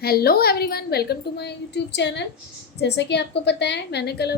Hello everyone, welcome to my YouTube channel. जैसा कि आपको पता है, मैंने कल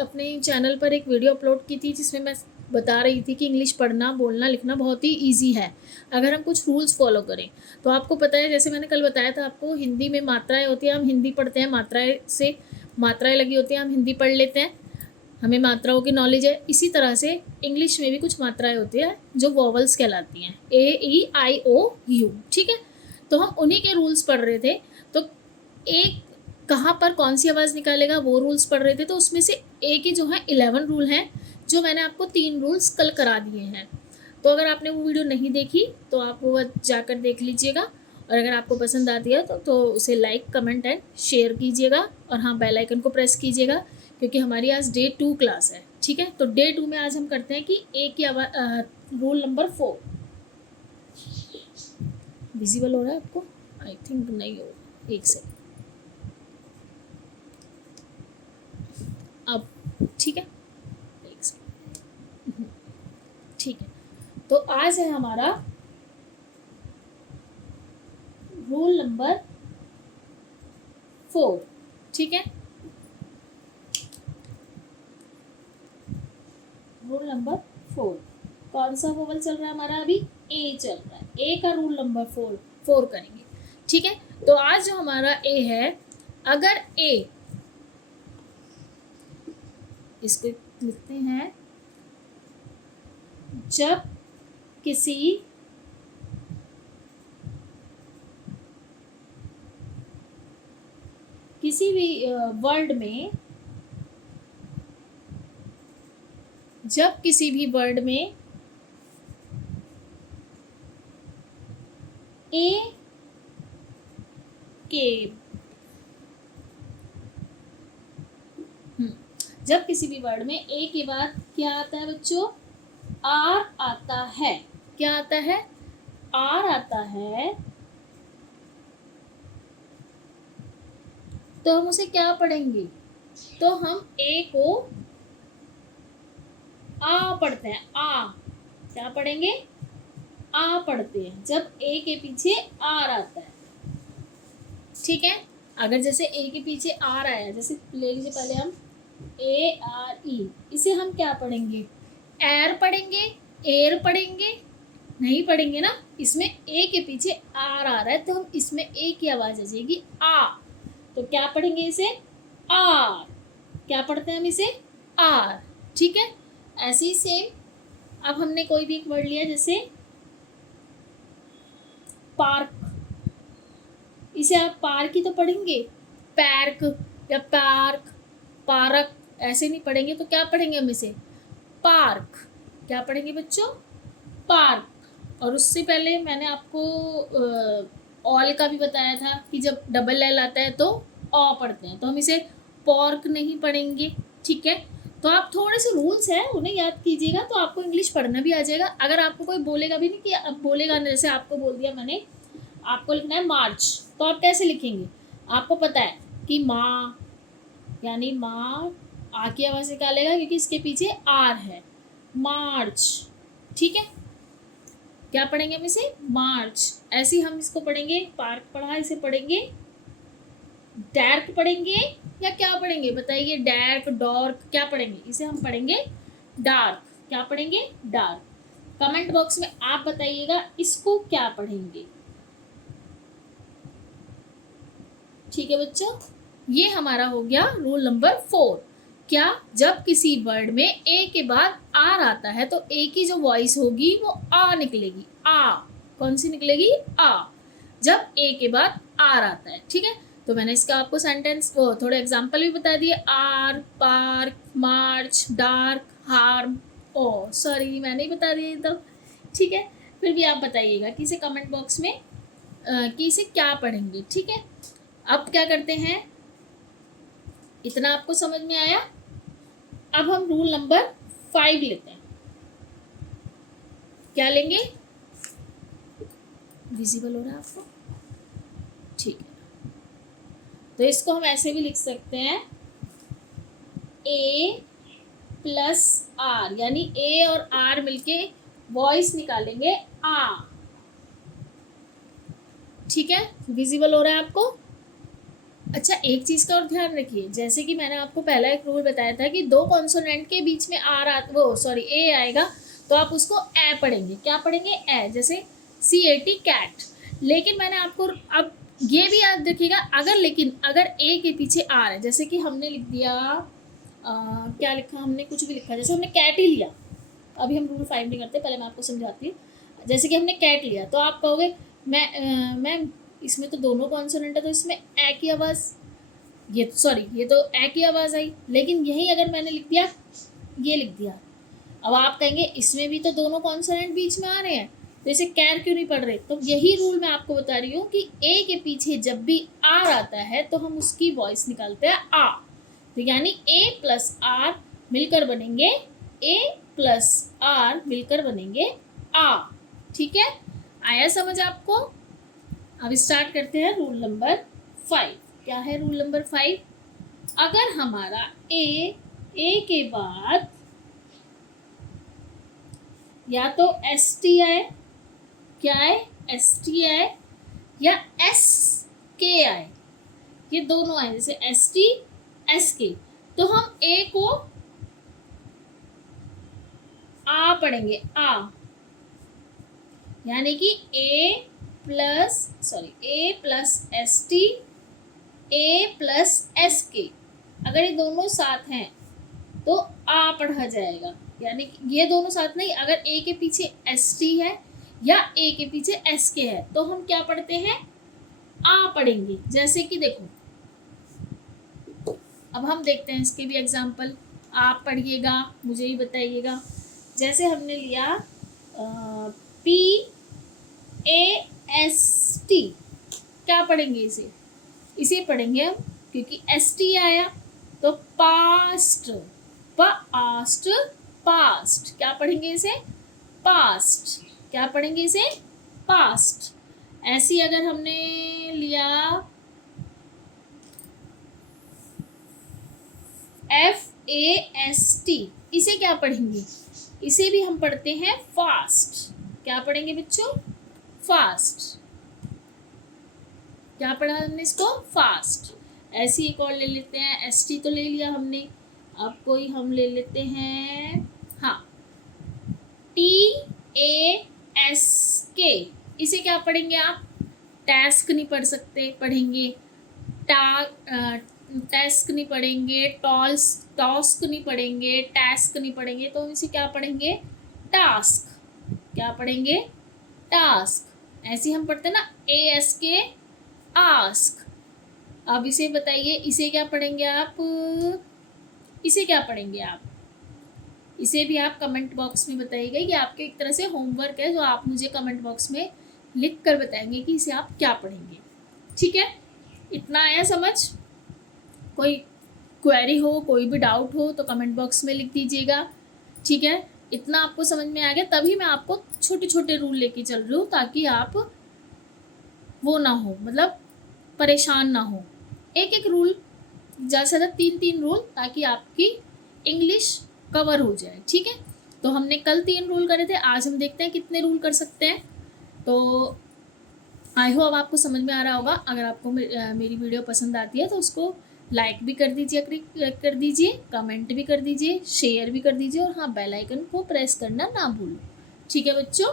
अपने चैनल पर एक वीडियो अपलोड की थी जिसमें मैं बता रही थी कि इंग्लिश पढ़ना, बोलना, लिखना बहुत ही इजी है अगर हम कुछ रूल्स फॉलो करें। तो आपको पता है, जैसे मैंने कल बताया था आपको, हिंदी में मात्राएं होती हैं, हम हिंदी पढ़ते हैं, मात्राएं लगी होती हैं, हम हिंदी पढ़ लेते हैं, हमें मात्राओं की नॉलेज है। इसी तरह से इंग्लिश में भी कुछ मात्राएं होती हैं जो वॉवल्स कहलाती हैं, A E I O U। ठीक है, तो हम उन्हीं के रूल्स पढ़ रहे थे। तो एक कहाँ पर कौन सी आवाज़ निकालेगा वो रूल्स पढ़ रहे थे। तो उसमें से ए के जो है 11 रूल हैं, जो मैंने आपको 3 रूल्स कल करा दिए हैं। तो अगर आपने वो वीडियो नहीं देखी तो आप वो जाकर देख लीजिएगा, और अगर आपको पसंद आती है तो उसे लाइक, कमेंट एंड शेयर कीजिएगा, और हाँ, बेल आइकन को प्रेस कीजिएगा, क्योंकि हमारी आज डे 2 क्लास है। ठीक है, तो डे 2 में आज हम करते हैं कि ए की रूल नंबर 4। विजिबल हो रहा है आपको? आई थिंक नहीं हो, एक सेकंड। अब ठीक है, एक सेकंड। ठीक है, तो आज है हमारा रूल नंबर 4। ठीक है, रूल नंबर 4 कौन सा वोवल चल रहा है हमारा? अभी ए चल रहा है। ए का रूल नंबर 4 करेंगे। ठीक है, तो आज जो हमारा ए है, अगर ए, इसको लिखते हैं, जब किसी भी वर्ड में, जब किसी भी वर्ड में ए के जब किसी भी वर्ड में ए के बाद क्या आता है बच्चों? आर आता है। क्या आता है? आर आता है। तो हम उसे क्या पढ़ेंगे? तो हम ए को आ पढ़ते हैं। आ क्या पढ़ेंगे? आ पढ़ते हैं जब ए के पीछे आर आता है। ठीक है, अगर जैसे ए के पीछे आर आया, जैसे ले लीजिए पहले हम ARE, इसे हम क्या पढ़ेंगे? एर पढ़ेंगे, एर पढ़ेंगे? नहीं पढ़ेंगे ना। इसमें ए के पीछे आर आ रहा है, तो हम इसमें ए की आवाज आ जाएगी आ। तो क्या पढ़ेंगे इसे? आर। क्या पढ़ते हैं हम इसे? आर। ठीक है, ऐसे ही सेम। अब हमने कोई भी एक वर्ड लिया, जैसे पार्क, इसे आप पार्क ही तो पढ़ेंगे, पैर्क या पार्क, पार्क ऐसे नहीं पढ़ेंगे। तो क्या पढ़ेंगे हम इसे? पार्क। क्या पढ़ेंगे बच्चों? पार्क। और उससे पहले मैंने आपको ऑल का भी बताया था कि जब डबल एल आता है तो ऑ पढ़ते हैं, तो हम इसे पॉर्क नहीं पढ़ेंगे। ठीक है, तो आप थोड़े से रूल्स हैं उन्हें याद कीजिएगा, तो आपको इंग्लिश पढ़ना भी आ जाएगा। अगर आपको कोई बोलेगा भी नहीं, कि अब बोलेगा ना, जैसे आपको बोल दिया मैंने, आपको लिखना है मार्च, तो आप कैसे लिखेंगे? आपको पता है कि माँ, यानी माँ, आ की आवाज़ निकालेगा क्योंकि इसके पीछे आर है। मार्च। ठीक है, क्या पढ़ेंगे हम इसे? मार्च। ऐसे ही हम इसको पढ़ेंगे, पार्क पढ़ा, इसे पढ़ेंगे डार्क पढ़ेंगे या क्या पढ़ेंगे बताइए? डार्क, डॉर्क, क्या पढ़ेंगे? इसे हम पढ़ेंगे डार्क। क्या पढ़ेंगे? डार्क। कमेंट बॉक्स में आप बताइएगा इसको क्या पढ़ेंगे। ठीक है बच्चों, ये हमारा हो गया रूल नंबर 4। क्या? जब किसी वर्ड में ए के बाद आर आता है तो ए की जो वॉइस होगी वो आ निकलेगी। आ कौन सी निकलेगी? आ, जब ए के बाद आर आता है। ठीक है, तो मैंने इसका आपको सेंटेंस वो थोड़े एग्जांपल भी बता दिए। R, park, march, dark, harm. Oh sorry, मैंने ही बता दिया एकदम। ठीक है, फिर भी आप बताइएगा कि इसे कमेंट बॉक्स में कि इसे क्या पढ़ेंगे। ठीक है, अब क्या करते हैं, इतना आपको समझ में आया। अब हम रूल नंबर 5 लेते हैं। क्या लेंगे? विजिबल हो रहा है आपको? ठीक है, तो इसको हम ऐसे भी लिख सकते हैं, A प्लस आर, यानी ए और आर मिलके वॉइस निकालेंगे आ। ठीक है, विजिबल हो रहा है आपको? अच्छा, एक चीज़ का और ध्यान रखिए, जैसे कि मैंने आपको पहला एक रूल बताया था कि दो कॉन्सोनेंट के बीच में ए आएगा तो आप उसको ए पढ़ेंगे। क्या पढ़ेंगे? ए। जैसे CAT कैट। लेकिन मैंने आपको अब ये भी याद रखिएगा, अगर ए के पीछे आर है, जैसे कि हमने लिख दिया क्या लिखा हमने, कुछ भी लिखा, जैसे हमने कैट ही लिया। अभी हम रूल 5 नहीं करते, पहले मैं आपको समझाती हूँ। जैसे कि हमने कैट लिया तो आप कहोगे मैम इसमें तो दोनों कॉन्सोनेंट है तो इसमें ए की आवाज़, ये तो ए की आवाज़ आई। लेकिन यही अगर मैंने लिख दिया, ये लिख दिया, अब आप कहेंगे इसमें भी तो दोनों कॉन्सोनेंट बीच में आ रहे हैं तो इसे कैर क्यों नहीं पढ़ रहे। तो यही रूल मैं आपको बता रही हूँ कि ए के पीछे जब भी आर आता है तो हम उसकी वॉइस निकालते हैं आ। तो यानी ए प्लस आर मिलकर बनेंगे आ। ठीक है, आया समझ आपको? अब स्टार्ट करते हैं रूल नंबर 5। क्या है रूल नंबर 5? अगर हमारा ए के बाद या तो ST आए, क्या है? ST आए या SK आए, ये दोनों आए, जैसे ST SK, तो हम ए को आ पढ़ेंगे, आ। यानी कि ए प्लस ST ए प्लस SK, अगर ये दोनों साथ हैं तो आ पढ़ा जाएगा। यानी कि ये दोनों साथ नहीं, अगर ए के पीछे ST है या ए के पीछे SK है तो हम क्या पढ़ते हैं? आ पढ़ेंगे। जैसे कि देखो, अब हम देखते हैं इसके भी एग्जाम्पल, आप पढ़िएगा, मुझे ही बताइएगा। जैसे हमने लिया PAST, क्या पढ़ेंगे इसे पढ़ेंगे हम, क्योंकि ST आया तो पास्ट, पास्ट क्या पढ़ेंगे इसे? पास्ट। क्या पढ़ेंगे इसे? पास्ट। ऐसी अगर हमने लिया FAST, इसे क्या पढ़ेंगे? इसे भी हम पढ़ते हैं फास्ट। क्या पढ़ेंगे बच्चों? फास्ट। क्या पढ़ा हमने इसको? फास्ट। ऐसी एक और ले लेते हैं, ST तो ले लिया हमने, अब कोई हम ले लेते हैं, हाँ, TASK, इसे क्या पढ़ेंगे आप? टास्क नहीं पढ़ सकते, पढ़ेंगे टास्क नहीं पढ़ेंगे, टॉस्क नहीं पढ़ेंगे, टास्क नहीं पढ़ेंगे, तो इसे क्या पढ़ेंगे? टास्क। क्या पढ़ेंगे? टास्क। ऐसे हम पढ़ते हैं ना, ASK आस्क। अब इसे बताइए, इसे क्या पढ़ेंगे आप? इसे क्या पढ़ेंगे आप? इसे भी आप कमेंट बॉक्स में बताइएगा, ये आपके एक तरह से होमवर्क है जो आप मुझे कमेंट बॉक्स में लिख कर बताएंगे कि इसे आप क्या पढ़ेंगे। ठीक है, इतना आया समझ? कोई क्वेरी हो, कोई भी डाउट हो तो कमेंट बॉक्स में लिख दीजिएगा। ठीक है, इतना आपको समझ में आ गया, तभी मैं आपको छोटे छोटे रूल लेके चल रही हूँ ताकि आप वो ना हो, मतलब परेशान ना हो। एक एक रूल, ज़्यादा से ज़्यादा 3 रूल, ताकि आपकी इंग्लिश कवर हो जाए। ठीक है, तो हमने कल 3 रूल करे थे, आज हम देखते हैं कितने रूल कर सकते हैं। तो आई होप आपको समझ में आ रहा होगा। अगर आपको मेरी वीडियो पसंद आती है तो उसको लाइक भी कर दीजिए, कमेंट भी कर दीजिए, शेयर भी कर दीजिए, और हाँ, बेल आइकन को प्रेस करना ना भूलो। ठीक है बच्चों,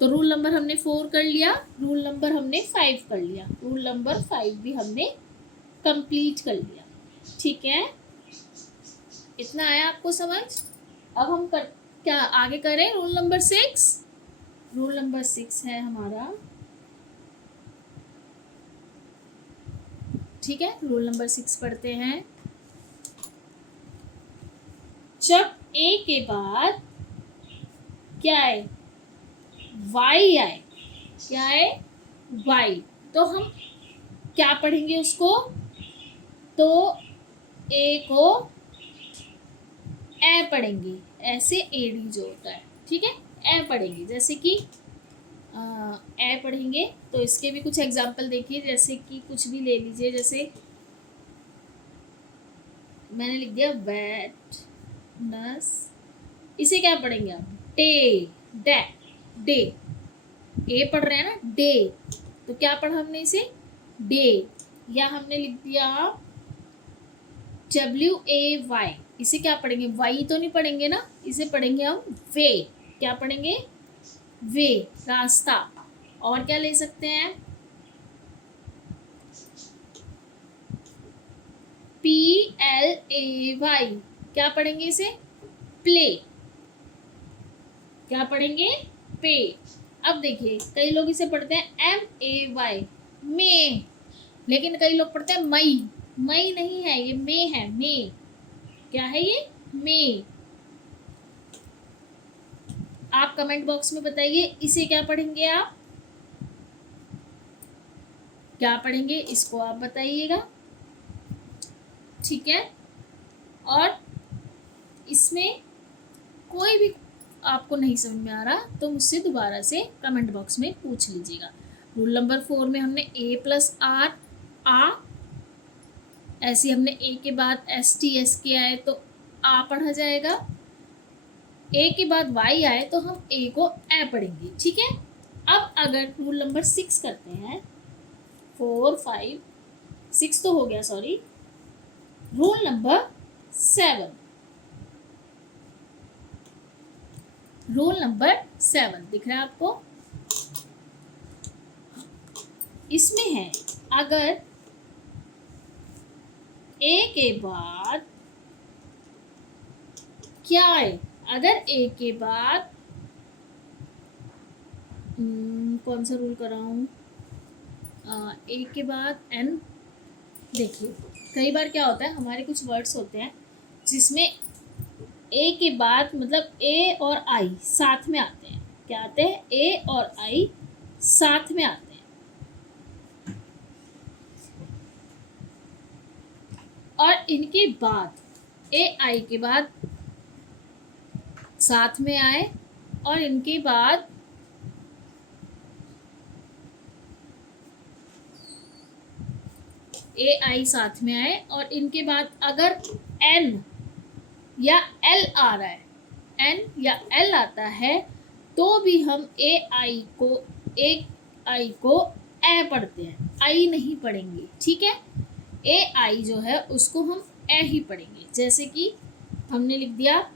तो रूल नंबर हमने 4 कर लिया, रूल नंबर हमने 5 कर लिया, रूल नंबर 5 भी हमने कंप्लीट कर लिया। ठीक है, इतना आया आपको समझ? अब हम क्या आगे करें? Rule number 6। रूल नंबर 6 है हमारा, ठीक है, रूल नंबर 6 पढ़ते हैं। जब ए के बाद क्या है? वाई आए, क्या है? वाई, तो हम क्या पढ़ेंगे उसको? तो ए को ए पढ़ेंगे, ऐसे एडी जो होता है, ठीक है, ए पढ़ेंगे। जैसे कि ए पढ़ेंगे तो इसके भी कुछ एग्जाम्पल देखिए, जैसे कि कुछ भी ले लीजिए, जैसे मैंने लिख दिया वेट नस, इसे क्या पढ़ेंगे आप? डे, डे, ए पढ़ रहे हैं ना, डे, तो क्या पढ़ा हमने इसे? डे। या हमने लिख दिया WAY, इसे क्या पढ़ेंगे? वाई तो नहीं पढ़ेंगे ना, इसे पढ़ेंगे हम वे। क्या पढ़ेंगे? वे, रास्ता। और क्या ले सकते हैं? PLAY, क्या पढ़ेंगे इसे? प्ले। क्या पढ़ेंगे? पे। अब देखिए कई लोग इसे पढ़ते हैं MAY, मे, लेकिन कई लोग पढ़ते हैं मई। मई नहीं है ये, मे है, मे। क्या है ये? मे। आप कमेंट बॉक्स में बताइए इसे क्या पढ़ेंगे आप? क्या पढ़ेंगे इसको आप बताइएगा, ठीक है। और इसमें कोई भी आपको नहीं समझ में आ रहा तो मुझसे दोबारा से कमेंट बॉक्स में पूछ लीजिएगा। रूल नंबर 4 में हमने A+R आ, ऐसे हमने ए के बाद ST आए तो आ पढ़ा जाएगा, ए के बाद वाई आए तो हम ए को ए पढ़ेंगे, ठीक है। अब अगर रूल नंबर 6 करते हैं, 4 5 6 तो हो गया, sorry. Rule number 7, rule number 7 दिख रहा है आपको? इसमें है अगर ए के बाद क्या है? अगर ए के बाद कौन सा रूल कर रहा हूँ? ए के बाद एन। देखिए कई बार क्या होता है, हमारे कुछ वर्ड्स होते हैं जिसमें ए के बाद मतलब ए और आई साथ में आते हैं। क्या आते हैं? ए और आई साथ में आते हैं। और इनके बाद ए आई के बाद साथ में आए और इनके बाद ए आई साथ में आए और इनके बाद अगर एन या एल आ रहा है, एन या एल आता है तो भी हम ए आई को ए पढ़ते हैं, आई नहीं पढ़ेंगे, ठीक है। ए आई जो है उसको हम ए ही पढ़ेंगे। जैसे कि हमने लिख दिया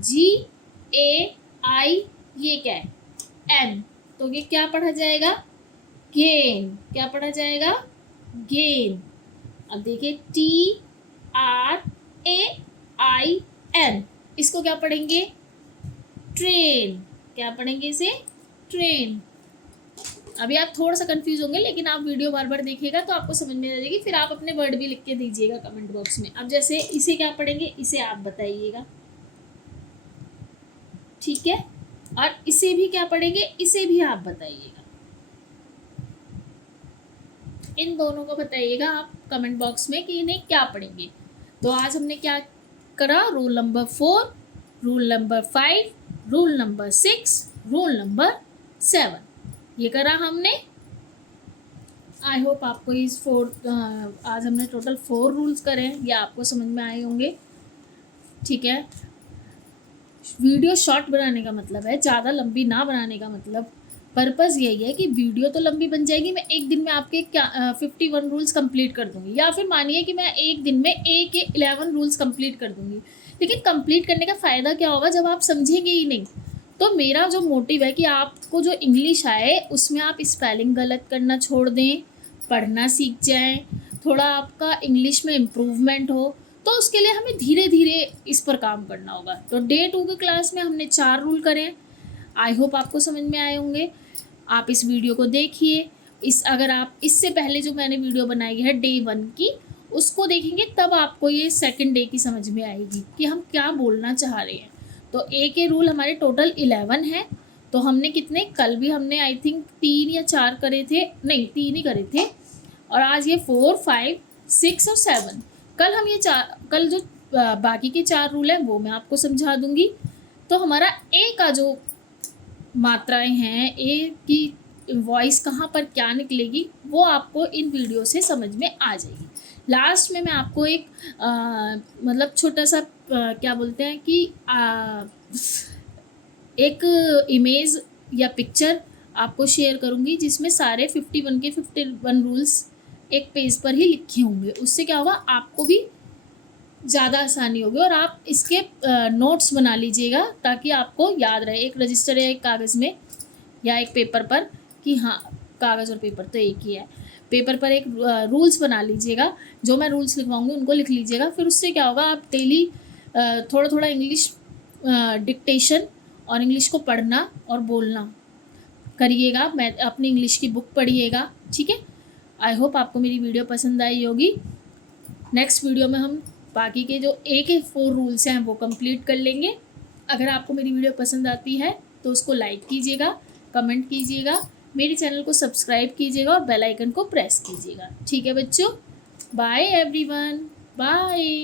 GAI, ये क्या है? एन, तो ये क्या पढ़ा जाएगा? गेन। क्या पढ़ा जाएगा? गेन। अब देखिए TRAIN, इसको क्या पढ़ेंगे? ट्रेन। क्या पढ़ेंगे इसे? ट्रेन। अभी आप थोड़ा सा कंफ्यूज होंगे लेकिन आप वीडियो बार बार देखिएगा तो आपको समझ में आ जाएगी, फिर आप अपने वर्ड भी लिख के दीजिएगा कमेंट बॉक्स में। अब जैसे इसे क्या पढ़ेंगे, इसे आप बताइएगा, ठीक है। और इसे भी क्या पढ़ेंगे, इसे भी आप बताइएगा। इन दोनों को बताइएगा आप कमेंट बॉक्स में कि इन्हें क्या पढ़ेंगे। तो आज हमने क्या करा? Rule number 4, rule number 5, rule number 6, rule number 7, ये करा हमने। आई होप आपको इस आज हमने टोटल 4 रूल्स करे हैं, ये आपको समझ में आए होंगे, ठीक है। वीडियो शॉर्ट बनाने का मतलब है, ज़्यादा लंबी ना बनाने का मतलब, पर्पज़ यही है कि वीडियो तो लंबी बन जाएगी, मैं एक दिन में आपके 51 रूल्स कंप्लीट कर दूंगी, या फिर मानिए कि मैं एक दिन में ए के 11 रूल्स कंप्लीट कर दूंगी, लेकिन कंप्लीट करने का फ़ायदा क्या होगा जब आप समझेंगे ही नहीं। तो मेरा जो मोटिव है कि आपको जो इंग्लिश आए उसमें आप स्पेलिंग गलत करना छोड़ दें, पढ़ना सीख जाएं, थोड़ा आपका इंग्लिश में इम्प्रूवमेंट हो, तो उसके लिए हमें धीरे धीरे इस पर काम करना होगा। तो डे 2 की क्लास में हमने 4 रूल करे हैं, आई होप आपको समझ में आए होंगे। आप इस वीडियो को देखिए, अगर आप इससे पहले जो मैंने वीडियो बनाई है डे 1 की उसको देखेंगे तब आपको ये सेकंड डे की समझ में आएगी कि हम क्या बोलना चाह रहे हैं। तो ए के रूल हमारे टोटल 11 हैं, तो हमने कितने, कल भी हमने आई थिंक 3 या 4 करे थे, नहीं 3 ही करे थे, और आज ये 4 5 6 और 7। कल जो बाकी के 4 रूल हैं वो मैं आपको समझा दूंगी। तो हमारा ए का जो मात्राएं हैं, ए की वॉइस कहाँ पर क्या निकलेगी वो आपको इन वीडियो से समझ में आ जाएगी। लास्ट में मैं आपको एक मतलब छोटा सा क्या बोलते हैं कि एक इमेज या पिक्चर आपको शेयर करूँगी जिसमें सारे 51 के 51 रूल्स एक पेज पर ही लिखे होंगे। उससे क्या होगा, आपको भी ज़्यादा आसानी होगी और आप इसके नोट्स बना लीजिएगा ताकि आपको याद रहे, एक रजिस्टर या एक कागज़ में या एक पेपर पर, कि हाँ कागज़ और पेपर तो एक ही है, पेपर पर एक रूल्स बना लीजिएगा। जो मैं रूल्स लिखवाऊंगी उनको लिख लीजिएगा। फिर उससे क्या होगा, आप डेली थोड़ा थोड़ा इंग्लिश डिक्टेशन और इंग्लिश को पढ़ना और बोलना करिएगा। मैं अपनी इंग्लिश की बुक पढ़िएगा, ठीक है। आई होप आपको मेरी वीडियो पसंद आई होगी। नेक्स्ट वीडियो में हम बाकी के जो एक 4 रूल्स हैं वो कंप्लीट कर लेंगे। अगर आपको मेरी वीडियो पसंद आती है तो उसको लाइक कीजिएगा, कमेंट कीजिएगा, मेरे चैनल को सब्सक्राइब कीजिएगा और बेल आइकन को प्रेस कीजिएगा, ठीक है बच्चों। Bye everyone, bye.